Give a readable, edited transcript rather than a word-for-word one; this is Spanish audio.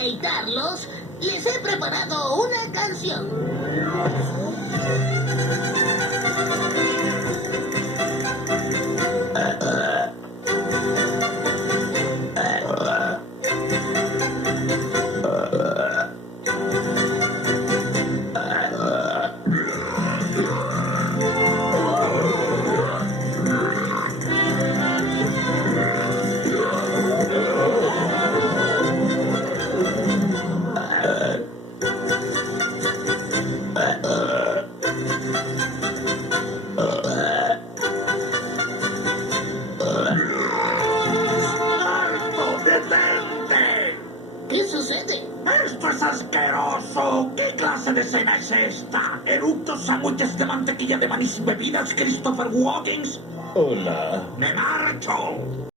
deleitarlos, les he preparado una canción. ¡Detente! ¿Qué sucede? ¡Esto es asqueroso! ¿Qué clase de cena es esta? ¿Eructos, sándwiches de mantequilla de maní sin bebidas, Christopher Walkins? Hola. ¡Me marcho!